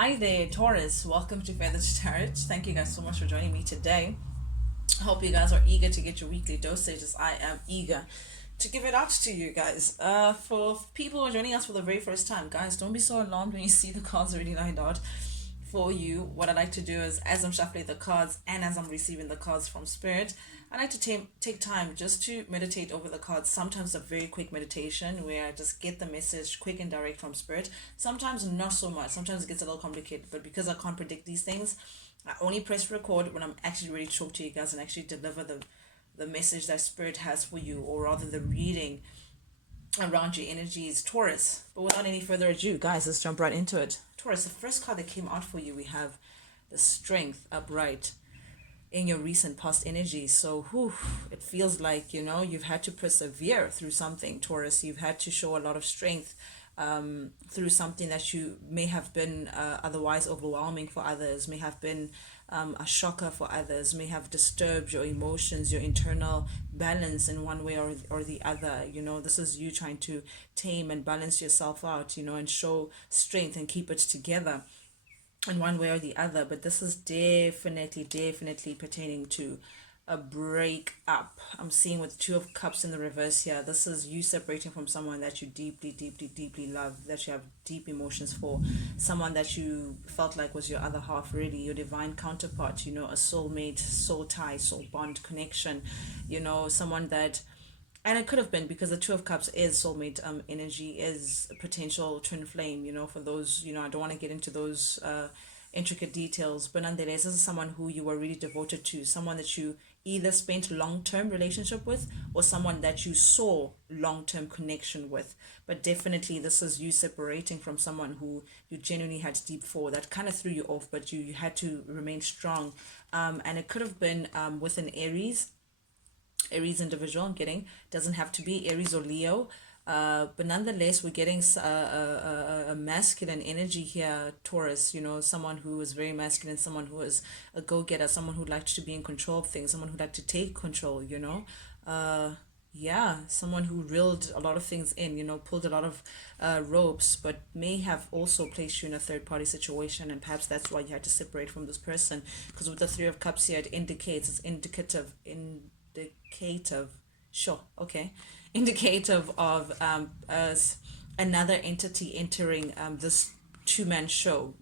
Hi there, Taurus. Welcome to Feathered Tarot. Thank you guys so much for joining me today. I hope you guys are eager to get your weekly dosage as I am eager to give it out to you guys. For people who are joining us for the very first time, guys, don't be so alarmed when you see the cards already lined out for you. What I like to do is, as I'm shuffling the cards and as I'm receiving the cards from Spirit, I like to take time just to meditate over the cards. Sometimes a very quick meditation where I just get the message quick and direct from Spirit. Sometimes not so much. Sometimes it gets a little complicated. But because I can't predict these things, I only press record when I'm actually ready to talk to you guys and actually deliver the message that Spirit has for you, or rather the reading around your energies, Taurus. But without any further ado, guys, let's jump right into it. Taurus, the first card that came out for you, we have the Strength upright in your recent past energy. So it feels like, you've had to persevere through something, Taurus. You've had to show a lot of strength through something that you may have been otherwise overwhelming for others, may have been a shocker for others, may have disturbed your emotions, your internal balance in one way or the other. This is you trying to tame and balance yourself out, and show strength and keep it together in one way or the other. But this is definitely pertaining to a break up. I'm seeing with Two of Cups in the reverse here. This is you separating from someone that you deeply love, that you have deep emotions for, someone that you felt like was your other half, really, your divine counterpart, a soulmate, soul tie, soul bond connection, someone that, and it could have been, because the Two of Cups is soulmate energy, is a potential twin flame, for those, I don't want to get into those intricate details, but nonetheless, this is someone who you were really devoted to, someone that you either spent long-term relationship with, or someone that you saw long-term connection with. But definitely this is you separating from someone who you genuinely had deep for, that kind of threw you off, but you had to remain strong. And it could have been with an Aries individual. I'm getting, doesn't have to be Aries or Leo, but nonetheless, we're getting a masculine energy here, Taurus. Someone who is very masculine, someone who is a go-getter, someone who likes to be in control of things, someone who likes to take control. Yeah, someone who reeled a lot of things in, pulled a lot of ropes, but may have also placed you in a third party situation, and perhaps that's why you had to separate from this person. Because with the Three of Cups here, it's indicative, sure, okay, indicative of another entity entering this two-man show,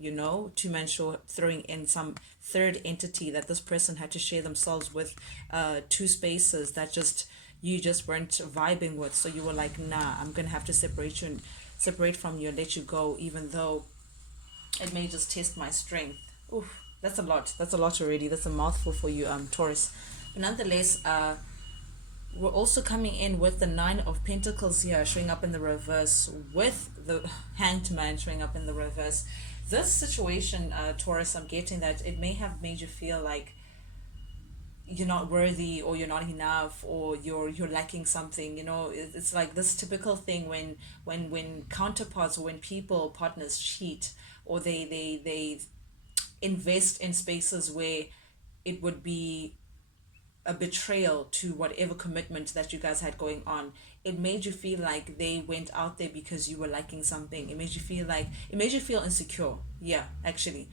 two-man show, throwing in some third entity that this person had to share themselves with, two spaces that you just weren't vibing with. So you were like, nah, I'm gonna have to separate from you and let you go, even though it may just test my strength. Oof, that's a lot. That's a lot already. That's a mouthful for you, Taurus. But nonetheless, we're also coming in with the Nine of Pentacles here, showing up in the reverse, with the Hanged Man showing up in the reverse. This situation, Taurus, I'm getting that it may have made you feel like you're not worthy, or you're not enough, or you're lacking something. It's like this typical thing when counterparts, or when partners cheat, or they invest in spaces where it would be a betrayal to whatever commitment that you guys had going on. It made you feel like they went out there because you were liking something. It made you feel insecure. Yeah, actually,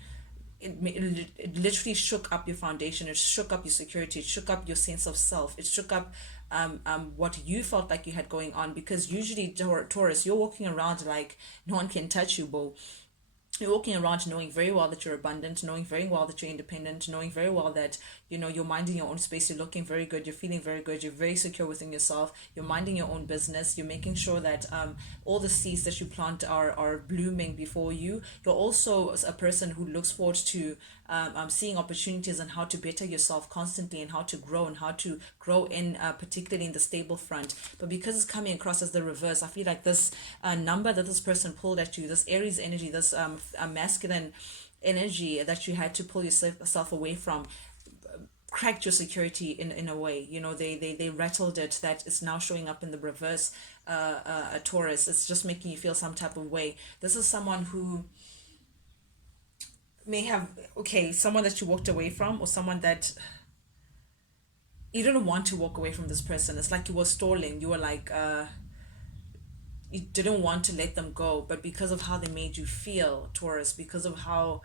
it literally shook up your foundation. It shook up your security. It shook up your sense of self. It shook up what you felt like you had going on, because usually, Taurus, you're walking around like no one can touch you, bro. You're walking around knowing very well that you're abundant, knowing very well that you're independent, knowing very well that you're minding your own space, you're looking very good, you're feeling very good, you're very secure within yourself, you're minding your own business, you're making sure that all the seeds that you plant are blooming before you. You're also a person who looks forward to seeing opportunities and how to better yourself constantly, and how to grow in particularly in the stable front. But because it's coming across as the reverse, I feel like this number that this person pulled at you, this Aries energy, this masculine energy that you had to pull yourself away from, cracked your security in a way. They rattled it, that it's now showing up in the reverse. A Taurus, it's just making you feel some type of way. This is someone who may have, okay, someone that you walked away from, or someone that you didn't want to walk away from. This person, it's like you were stalling. You were like you didn't want to let them go, but because of how they made you feel, Taurus, because of how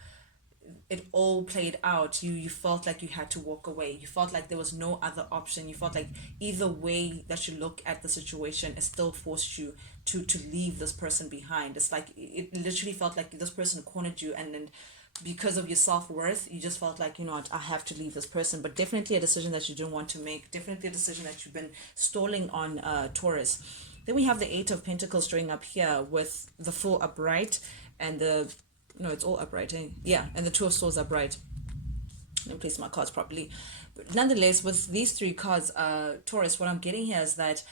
it all played out, you felt like you had to walk away. You felt like there was no other option. You felt like either way that you look at the situation, it still forced you to leave this person behind. It's like it literally felt like this person cornered you, and then because of your self-worth, you just felt like, I have to leave this person. But definitely a decision that you didn't want to make, definitely a decision that you've been stalling on, Taurus. Then we have the Eight of Pentacles showing up here with the Fool upright, and the, no, it's all upright, eh? Yeah, and the Two of Swords upright. Let me place my cards properly. But nonetheless, with these three cards, Taurus, what I'm getting here is that,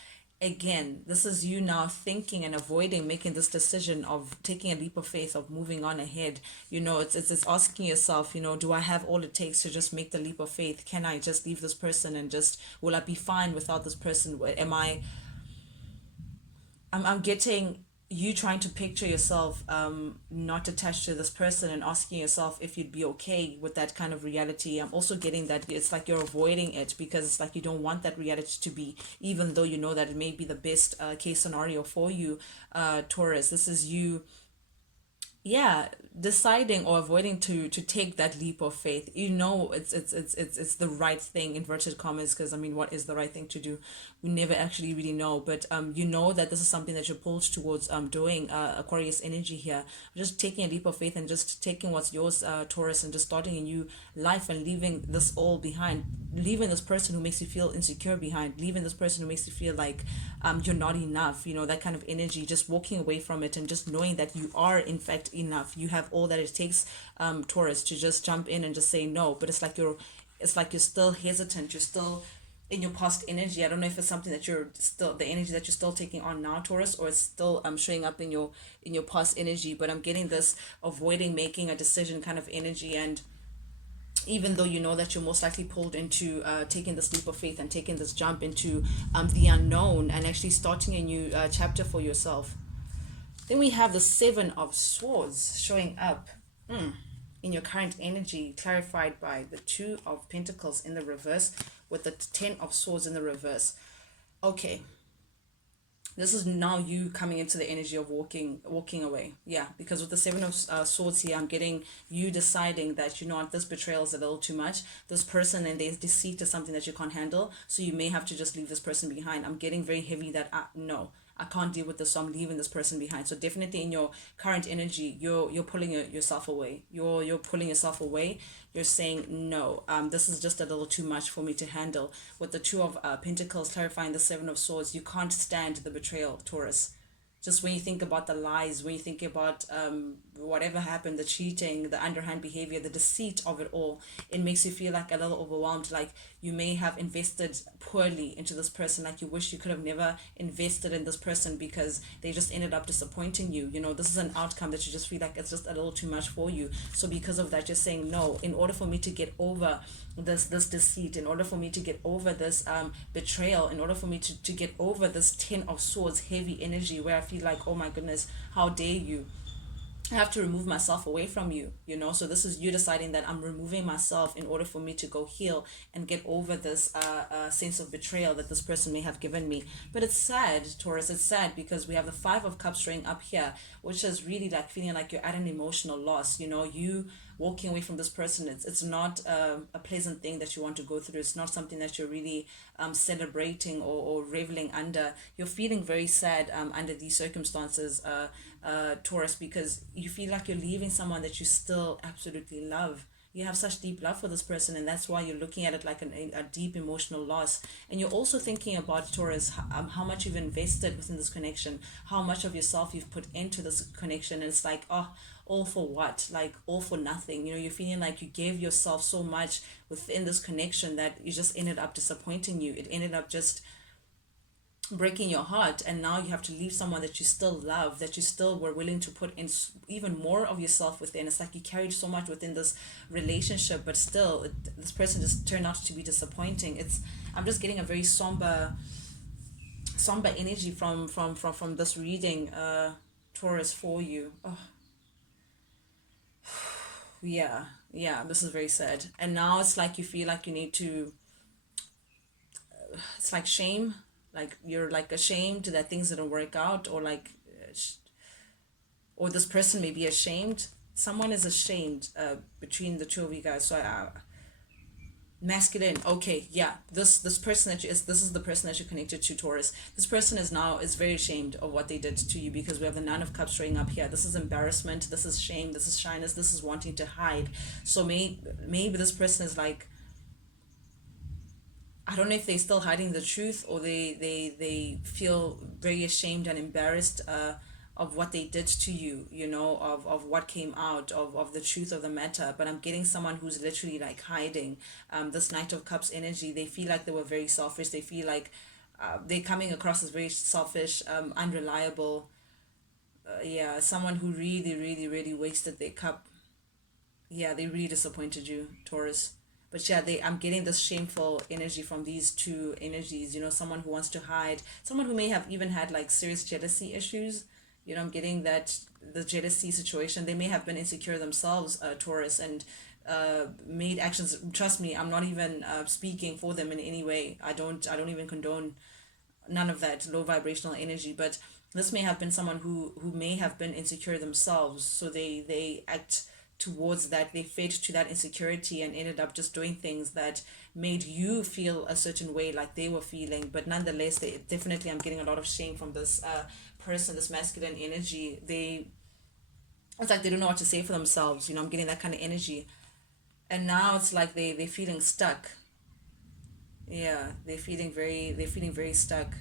again, this is you now thinking and avoiding making this decision of taking a leap of faith, of moving on ahead. It's asking yourself, do I have all it takes to just make the leap of faith? Can I just leave this person and just, will I be fine without this person? I'm getting you trying to picture yourself not attached to this person, and asking yourself if you'd be okay with that kind of reality. I'm also getting that it's like you're avoiding it because it's like you don't want that reality to be, even though you know that it may be the best case scenario for you, Taurus. This is you, yeah, deciding or avoiding to take that leap of faith. It's the right thing, inverted commas, because I mean, what is the right thing to do? We never actually really know, but that this is something that you're pulled towards doing, Aquarius energy here. Just taking a leap of faith and just taking what's yours, Taurus, and just starting a new life and leaving this all behind, leaving this person who makes you feel insecure behind, leaving this person who makes you feel like you're not enough, that kind of energy, just walking away from it and just knowing that you are in fact enough. You have all that it takes, Taurus, to just jump in and just say no. But it's like you're still hesitant, you're still in your past energy. I don't know if it's something that you're still, the energy that you're still taking on now, Taurus, or it's still showing up in your past energy. But I'm getting this avoiding making a decision kind of energy. And even though you know that you're most likely pulled into taking this leap of faith and taking this jump into the unknown and actually starting a new chapter for yourself. Then we have the Seven of Swords showing up in your current energy, clarified by the Two of Pentacles in the reverse with the Ten of Swords in the reverse. Okay, this is now you coming into the energy of walking away. Yeah, because with the Seven of Swords here, I'm getting you deciding that, this betrayal is a little too much. This person and their deceit is something that you can't handle, so you may have to just leave this person behind. I'm getting very heavy that no, I can't deal with this, so I'm leaving this person behind. So definitely in your current energy, you're pulling yourself away. You're pulling yourself away. You're saying no. This is just a little too much for me to handle. With the Two of Pentacles clarifying the Seven of Swords, you can't stand the betrayal, Taurus. Just when you think about the lies, when you think about whatever happened, the cheating, the underhand behavior, the deceit of it all, it makes you feel like a little overwhelmed, like you may have invested poorly into this person, like you wish you could have never invested in this person because they just ended up disappointing you. This is an outcome that you just feel like it's just a little too much for you. So because of that, you're saying no. In order for me to get over this deceit, in order for me to get over this betrayal, in order for me to get over this Ten of Swords heavy energy where I feel like, oh my goodness, how dare you, I have to remove myself away from you, So this is you deciding that I'm removing myself in order for me to go heal and get over this sense of betrayal that this person may have given me. But it's sad, Taurus, it's sad because we have the Five of Cups showing up here, which is really like feeling like you're at an emotional loss, you walking away from this person. It's not a pleasant thing that you want to go through. It's not something that you're really celebrating or reveling under. You're feeling very sad under these circumstances, Taurus, because you feel like you're leaving someone that you still absolutely love. You have such deep love for this person, and that's why you're looking at it like a deep emotional loss. And you're also thinking about, Taurus, how much you've invested within this connection, how much of yourself you've put into this connection, and it's like, oh, all for what? Like all for nothing. You're feeling like you gave yourself so much within this connection that you just ended up disappointing you. It ended up just breaking your heart, and now you have to leave someone that you still love, that you still were willing to put in even more of yourself within. It's like you carried so much within this relationship, but still this person just turned out to be disappointing. I'm just getting a very somber energy from this reading, Taurus, for you. Oh, yeah, this is very sad. And now it's like you feel like you need to, it's like shame, like you're like ashamed that things didn't work out, or like or this person may be ashamed. Someone is ashamed between the two of you guys. So masculine, okay, yeah, this person that you is this is the person that you're connected to, Taurus. This person is very ashamed of what they did to you, because we have the Nine of Cups showing up here. This is embarrassment, this is shame, this is shyness, this is wanting to hide. So maybe this person is like, I don't know if they're still hiding the truth, or they feel very ashamed and embarrassed of what they did to you, of what came out of the truth of the matter. But I'm getting someone who's literally like hiding. This Knight of Cups energy, they feel like they were very selfish. They feel like they're coming across as very selfish, unreliable. Yeah, someone who really, really, really wasted their cup. Yeah, they really disappointed you, Taurus. But yeah, I'm getting this shameful energy from these two energies. Someone who wants to hide, someone who may have even had like serious jealousy issues. I'm getting that the jealousy situation. They may have been insecure themselves, Taurus, and made actions. Trust me, I'm not even speaking for them in any way. I don't even condone none of that low vibrational energy. But this may have been someone who may have been insecure themselves, so they act towards that. They fed to that insecurity and ended up just doing things that made you feel a certain way, like they were feeling. But nonetheless, they definitely, I'm getting a lot of shame from this person, this masculine energy. It's like they don't know what to say for themselves. I'm getting that kind of energy. And now it's like they're feeling stuck. Yeah, they're feeling very stuck.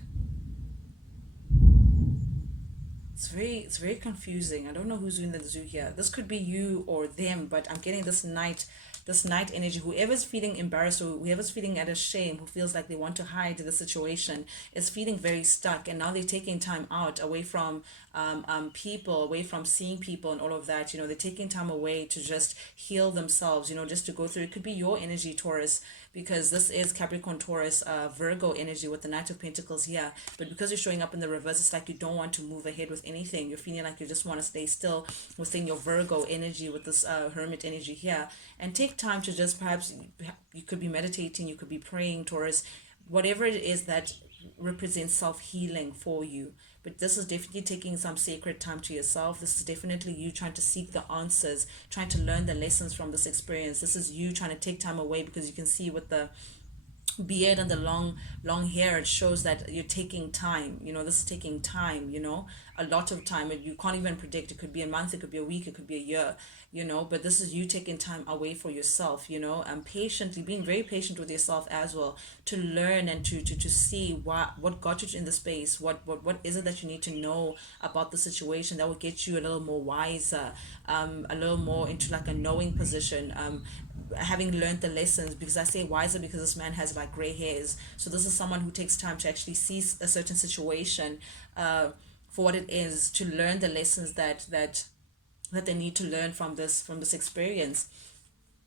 It's very confusing. I don't know who's doing the zoo here. This could be you or them, but I'm getting this night energy. Whoever's feeling embarrassed, or whoever's feeling at a shame, who feels like they want to hide the situation, is feeling very stuck. And now they're taking time out away from people, away from seeing people and all of that. They're taking time away to just heal themselves, just to go through. It could be your energy, Taurus, because this is Capricorn, Taurus, Virgo energy with the Knight of Pentacles here. But because you're showing up in the reverse, it's like you don't want to move ahead with anything. You're feeling like you just want to stay still within your Virgo energy with this Hermit energy here, and take time to just, perhaps you could be meditating, you could be praying, Taurus, whatever it is that represents self-healing for you. But this is definitely taking some sacred time to yourself. This is definitely you trying to seek the answers, trying to learn the lessons from this experience. This is you trying to take time away, because you can see with the beard and the long hair, it shows that you're taking time. This is taking time, a lot of time. And you can't even predict. It could be a month, it could be a week, it could be a year, but this is you taking time away for yourself, and patiently being very patient with yourself as well, to learn and to see what got you in the space. What is it that you need to know about the situation that will get you a little more wiser, a little more into like a knowing position, having learned the lessons. Because I say wiser because this man has like gray hairs. So this is someone who takes time to actually see a certain situation for what it is, to learn the lessons that they need to learn from this experience.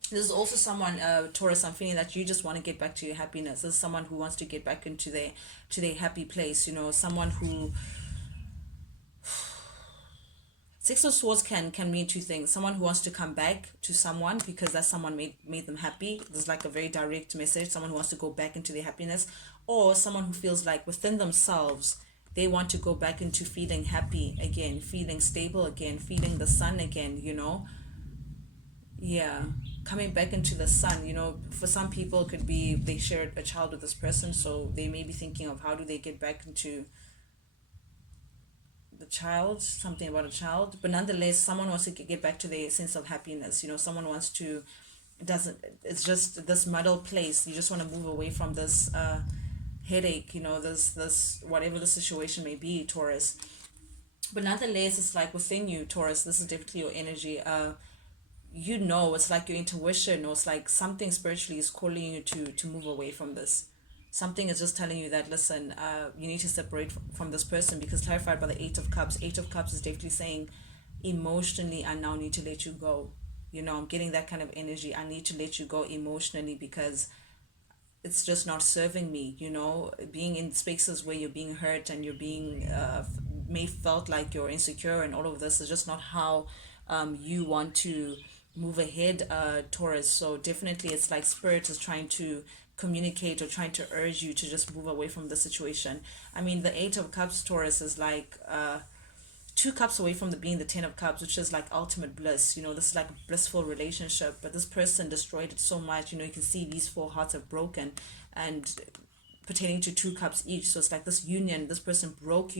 This is also someone, Taurus, I'm feeling that you just want to get back to your happiness. This is someone who wants to get back into their happy place. Someone who, Six of Swords can mean two things. Someone who wants to come back to someone because that someone made them happy. There's like a very direct message. Someone who wants to go back into their happiness. Or someone who feels like within themselves, they want to go back into feeling happy again, feeling stable again, feeling the sun again, Yeah, coming back into the sun. For some people, it could be they shared a child with this person, so they may be thinking of how do they get back into the child, something about a child. But nonetheless, someone wants to get back to their sense of happiness. Someone wants to, it doesn't, it's just this muddled place. You just want to move away from this headache, this whatever the situation may be, Taurus. But nonetheless, it's like within you, Taurus, this is definitely your energy. It's like your intuition, or it's like something spiritually is calling you to move away from this. Something is just telling you that, listen, you need to separate from this person, because clarified by the Eight of Cups is definitely saying, emotionally, I now need to let you go. I'm getting that kind of energy. I need to let you go emotionally, because it's just not serving me. Being in spaces where you're being hurt and you're being may felt like you're insecure, and all of this is just not how you want to move ahead, Taurus. So definitely it's like spirit is trying to communicate, or trying to urge you to just move away from the situation. I mean, the Eight of Cups, Taurus, is like two cups away from the being the 10 of cups, which is like ultimate bliss. This is like a blissful relationship, but this person destroyed it so much. You can see these four hearts have broken, and pertaining to 2 cups each. So it's like this union, this person broke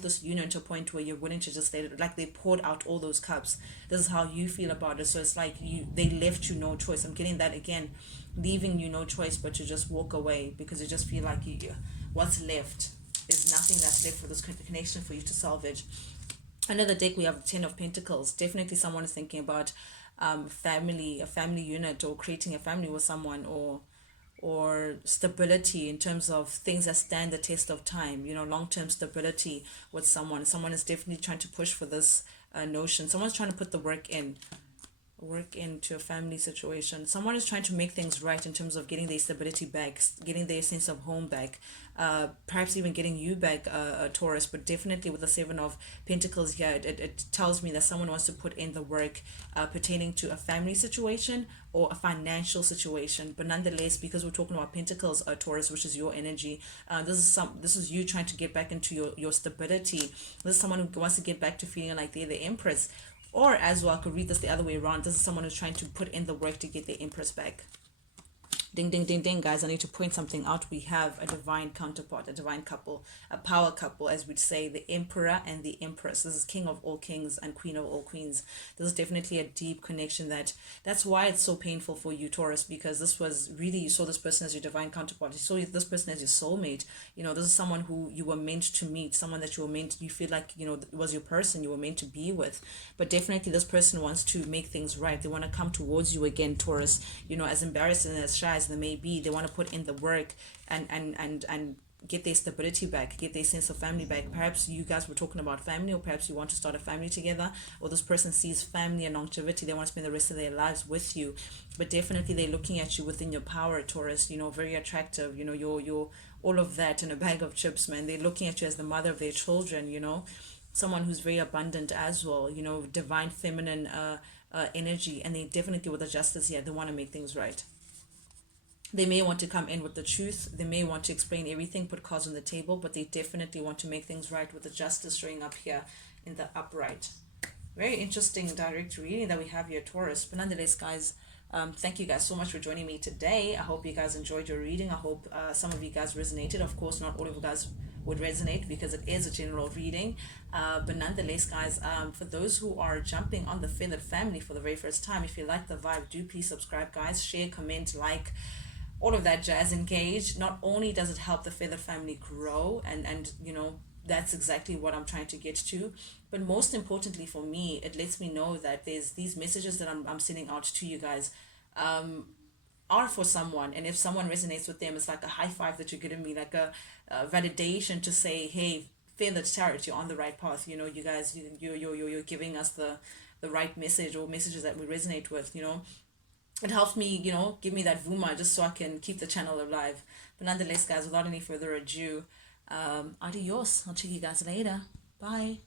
this union to a point where you're willing to just let it, like they poured out all those cups. This is how you feel about it. So it's like they left you no choice. I'm getting that again, leaving you no choice but to just walk away, because you just feel like what's left is nothing that's left for this connection for you to salvage. Another deck, we have the 10 of Pentacles. Definitely someone is thinking about family, a family unit, or creating a family with someone, or stability in terms of things that stand the test of time, long-term stability with someone. Someone is definitely trying to push for this notion. Someone's trying to put the work into a family situation. Someone is trying to make things right in terms of getting their stability back, getting their sense of home back, perhaps even getting you back, Taurus. But definitely with the 7 of Pentacles here, it tells me that someone wants to put in the work pertaining to a family situation or a financial situation. But nonetheless, because we're talking about Pentacles, Taurus, which is your energy, this is you trying to get back into your stability. This is someone who wants to get back to feeling like they're the Empress. Or as well, I could read this the other way around. This is someone who's trying to put in the work to get their Empress back. Ding, ding, ding, ding, guys. I need to point something out. We have a divine counterpart, a divine couple, a power couple, as we'd say, the Emperor and the Empress. This is King of all kings and Queen of all queens. This is definitely a deep connection. That's why it's so painful for you, Taurus, because this was really, you saw this person as your divine counterpart. You saw this person as your soulmate. This is someone who you were meant to meet, someone that you feel like, was your person you were meant to be with. But definitely this person wants to make things right. They want to come towards you again, Taurus. As embarrassed and as shy as they may be, they want to put in the work and get their stability back, get their sense of family back. Perhaps you guys were talking about family, or perhaps you want to start a family together, or this person sees family and longevity. They want to spend the rest of their lives with you. But definitely they're looking at you within your power, Taurus. Very attractive. You're all of that in a bag of chips, man. They're looking at you as the mother of their children. Someone who's very abundant as well. Divine feminine energy, and they definitely, with the Justice here, they want to make things right. They may want to come in with the truth. They may want to explain everything, put cards on the table, but they definitely want to make things right, with the Justice showing up here in the upright. Very interesting direct reading that we have here, Taurus. But nonetheless, guys, thank you guys so much for joining me today. I hope you guys enjoyed your reading. I hope some of you guys resonated. Of course, not all of you guys would resonate, because it is a general reading. But nonetheless, guys, for those who are jumping on the Feathered family for the very first time, if you like the vibe, do please subscribe, guys. Share, comment, like, all of that jazz. Engage. Not only does it help the Feathered family grow, and that's exactly what I'm trying to get to, but most importantly for me, it lets me know that there's these messages that I'm sending out to you guys are for someone. And if someone resonates with them, it's like a high five that you're giving me, like a validation to say, hey, Feathered Tarot, you're on the right path. You guys, you're giving us the right message, or messages that we resonate with. It helps me, give me that vuma, just so I can keep the channel alive. But nonetheless, guys, without any further ado, adios. I'll check you guys later. Bye.